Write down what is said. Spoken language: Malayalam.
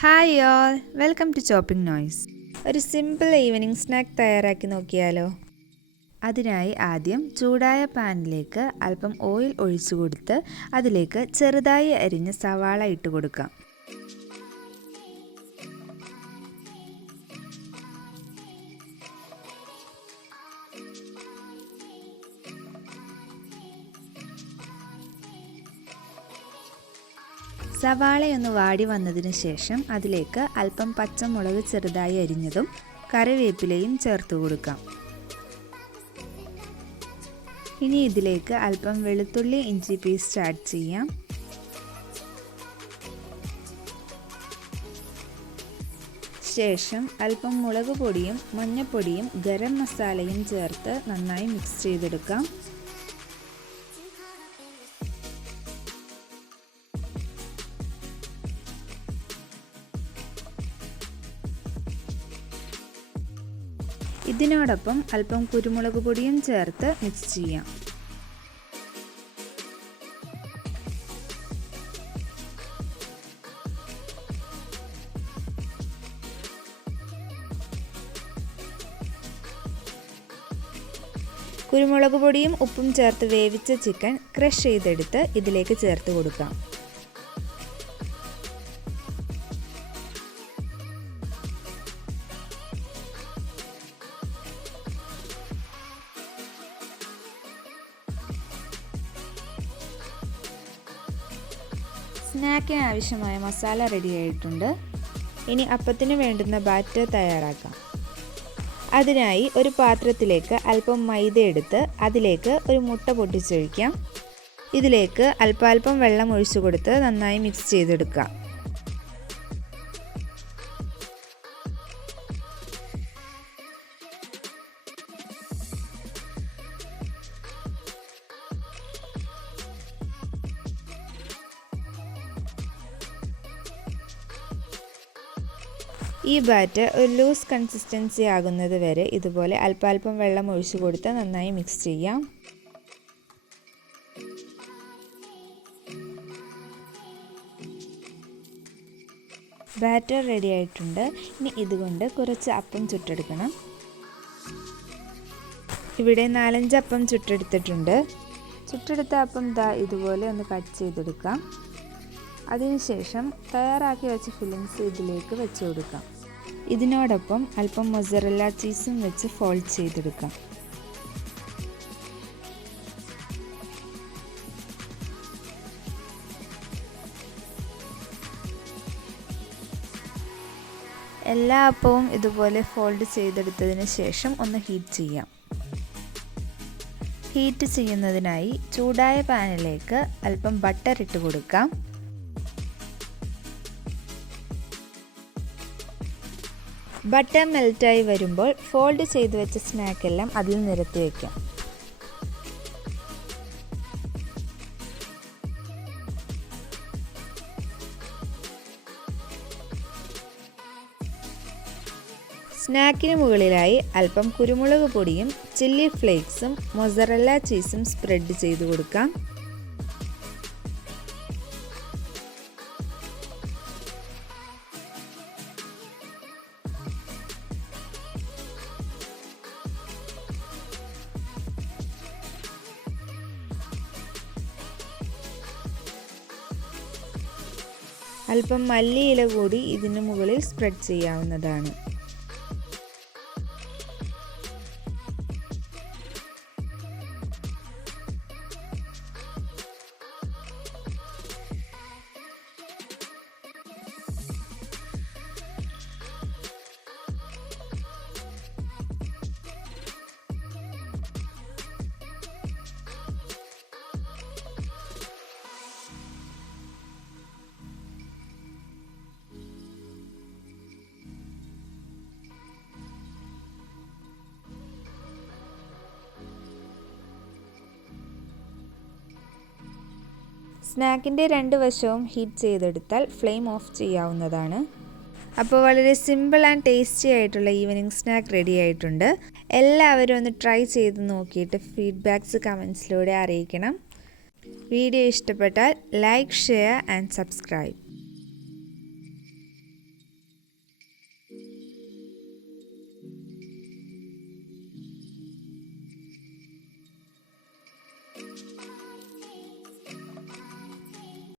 Hi all, welcome to chopping noise. ഒരു സിമ്പിൾ ഈവനിങ് സ്നാക്ക് തയ്യാറാക്കി നോക്കിയാലോ? അതിനായി ആദ്യം ചൂടായ പാനിലേക്ക് അല്പം ഓയിൽ ഒഴിച്ചു കൊടുത്ത് അതിലേക്ക് ചെറുതായി അരിഞ്ഞ സവാള ഇട്ട് കൊടുക്കാം. സവാളയൊന്ന് വാടി വന്നതിന് ശേഷം അതിലേക്ക് അല്പം പച്ചമുളക് ചെറുതായി അരിഞ്ഞതും കറിവേപ്പിലയും ചേർത്ത് കൊടുക്കാം. ഇനി ഇതിലേക്ക് അല്പം വെളുത്തുള്ളി ഇഞ്ചി പേസ്റ്റ് ആഡ് ചെയ്യാം. ശേഷം അല്പം മുളക് പൊടിയും മഞ്ഞൾപ്പൊടിയും ഗരം മസാലയും ചേർത്ത് നന്നായി മിക്സ് ചെയ്തെടുക്കാം. ഇതിനോടൊപ്പം അല്പം കുരുമുളക് പൊടിയും ചേർത്ത് മിക്സ് ചെയ്യാം. കുരുമുളക് പൊടിയും ഉപ്പും ചേർത്ത് വേവിച്ച ചിക്കൻ ക്രഷ് ചെയ്തെടുത്ത് ഇതിലേക്ക് ചേർത്ത് കൊടുക്കാം. സ്നാക്കിന് ആവശ്യമായ മസാല റെഡി ആയിട്ടുണ്ട്. ഇനി അപ്പത്തിന് വേണ്ടുന്ന ബാറ്റർ തയ്യാറാക്കാം. അതിനായി ഒരു പാത്രത്തിലേക്ക് അല്പം മൈദ എടുത്ത് അതിലേക്ക് ഒരു മുട്ട പൊട്ടിച്ചൊഴിക്കാം. ഇതിലേക്ക് അല്പാൽപ്പം വെള്ളം ഒഴിച്ചു കൊടുത്ത് നന്നായി മിക്സ് ചെയ്തെടുക്കാം. ഈ ബാറ്റർ ഒരു ലൂസ് കൺസിസ്റ്റൻസി ആകുന്നത് വരെ ഇതുപോലെ അല്പാൽപ്പം വെള്ളം ഒഴിച്ചു കൊടുത്ത് നന്നായി മിക്സ് ചെയ്യാം. ബാറ്റർ റെഡി ആയിട്ടുണ്ട്. ഇനി ഇതുകൊണ്ട് കുറച്ച് അപ്പം ചുട്ടെടുക്കണം. ഇവിടെ 4-5 അപ്പം ചുട്ടെടുത്തിട്ടുണ്ട്. ചുട്ടെടുത്ത അപ്പം ഇതുപോലെ ഒന്ന് കട്ട് ചെയ്തെടുക്കാം. അതിനുശേഷം തയ്യാറാക്കി വെച്ച ഫില്ലിങ്സ് ഇതിലേക്ക് വെച്ച് കൊടുക്കാം. ഇതിനോടൊപ്പം അല്പം മൊസറല്ല ചീസും വെച്ച് ഫോൾഡ് ചെയ്തെടുക്കാം. എല്ലാ അപ്പവും ഇതുപോലെ ഫോൾഡ് ചെയ്തെടുത്തതിന് ശേഷം ഒന്ന് ഹീറ്റ് ചെയ്യാം. ഹീറ്റ് ചെയ്യുന്നതിനായി ചൂടായ പാനിലേക്ക് അല്പം ബട്ടർ ഇട്ട് കൊടുക്കാം. ബട്ടർ മെൽറ്റായി വരുമ്പോൾ ഫോൾഡ് ചെയ്ത് വെച്ച സ്നാക്കെല്ലാം അതിൽ നിരത്തി വയ്ക്കാം. സ്നാക്കിന് മുകളിലായി അല്പം കുരുമുളക് പൊടിയും ചില്ലി ഫ്ലേക്സും മൊസറല്ല ചീസും സ്പ്രെഡ് ചെയ്ത് കൊടുക്കാം. അല്പം മല്ലിയില കൂടി ഇതിന് മുകളിൽ സ്പ്രെഡ് ചെയ്യാവുന്നതാണ്. സ്നാക്കിൻ്റെ 2 വശവും ഹീറ്റ് ചെയ്തെടുത്താൽ ഫ്ലെയിം ഓഫ് ചെയ്യാവുന്നതാണ്. അപ്പോൾ വളരെ സിമ്പിൾ ആൻഡ് ടേസ്റ്റി ആയിട്ടുള്ള ഈവനിങ് സ്നാക്ക് റെഡി ആയിട്ടുണ്ട്. എല്ലാവരും ഒന്ന് ട്രൈ ചെയ്ത് നോക്കിയിട്ട് ഫീഡ്ബാക്ക്സ് കമൻസിലൂടെ അറിയിക്കണം. വീഡിയോ ഇഷ്ടപ്പെട്ടാൽ ലൈക്ക്, ഷെയർ ആൻഡ് സബ്സ്ക്രൈബ്.